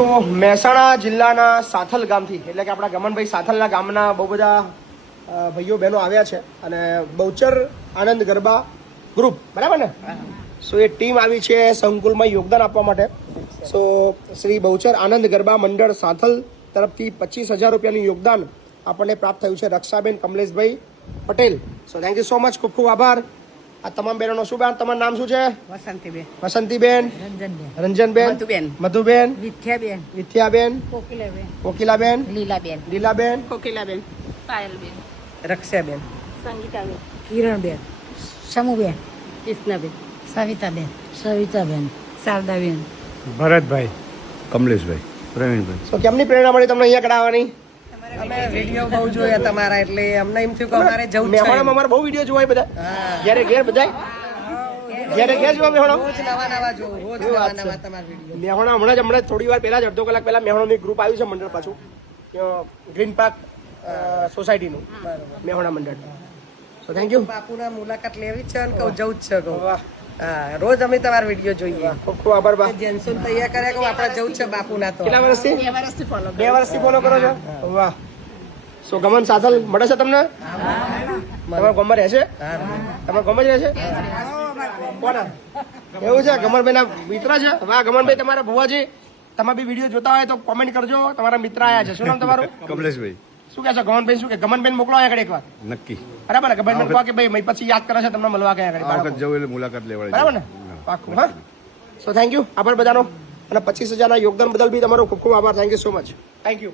સો મહેસાણા જિલ્લાના સાથલ ગામથી એટલે કે આપણા ગમનભાઈ સાથલના ગામના બહુ બધા ભાઈઓ બહેનો આવ્યા છે અને બહુચર આનંદ ગરબા ગ્રુપ બરાબર ને સો એ ટીમ આવી છે સંકુલમાં યોગદાન આપવા માટે સો શ્રી બહુચર આનંદ ગરબા મંડળ સાથલ તરફથી 25,000 રૂપિયાનું યોગદાન આપણને પ્રાપ્ત થયું છે Rakshaben Kamleshbhai Patel so thank you so much ખૂબ ખૂબ આભાર આ તમામ બહેનોનો શું બેન તમારું નામ શું છે વસંતીબેન રંજનબેન મધુબેન વિથ્યાબેન કોકિલાબેન લીલાબેન પાયલબેન રક્ષાબેન સંગીતાબેન કિરણબેન સમુબેન કૃષ્ણબેન સવિતાબેન શારદાબેન ભરતભાઈ કમલેશભાઈ પ્રવીણભાઈ સો કેમની પ્રેરણા મળી તમને અહીંયા કરાવવાની અમે વિડીયો બહુ જોયા તમારા એટલે અમને એમ થયું કે અમારે જવું છે મેહોણામાં અમારે બહુ વિડીયો જોવાય બધા ઘેરે ઘેર બધા ઘેરે ઘેર જોવા મેહોણા રોજ નવા જોવું રોજ નવા તમારા વિડીયો મેહોણા હમણાં થોડી વાર પહેલા જ અડધો કલાક પહેલા મેહોણાનું એક ગ્રુપ આવ્યું છે મંડળ પાછું ગ્રીન પાર્ક સોસાયટીનું મેહોણા મંડળ સો થેન્ક યુ બાપુના મુલાકાત લેવી છે અને કહું જવું જ છે કહું હા રોજ અમે તમારા વિડીયો જોઈએ ખૂબ ખૂબ આભાર બા જેન્સન તૈયાર કર્યા કહું આપણે જવું છે બાપુના તો કેટલા વર્ષથી 2 વર્ષથી ફોલો કરો છો વાહ સો ગમન સાથલ મળે છે તમને તમારા ગામમાં રહે છે તમારા ગામમાં જ રહે છે કોના એવું છે ગમનભાઈ ના મિત્ર છે વાહ ગમનભાઈ તમારા ભુવાજી તમે બી વિડીયો જોતા હોય તો કોમેન્ટ કરજો તમારા મિત્ર આયા છે શું નામ તમારું કમલેશભાઈ શું કહે છે ગમનભાઈ શું કે ગમનબેન મોકલો આગળ એકવાર નક્કી બરાબર ને ગમનબેન કહો કે ભાઈ મેં પછી યાદ કરે છે તમને મળવા ગયા આ વખત આગળ જવું એટલે મુલાકાત લેવાડી બરાબર ને પાક્કું હા સો થેન્ક યુ આભાર બધાનો અને 25,000 ના યોગદાન બદલ બી તમારો ખૂબ ખૂબ આભાર thank you so much thank you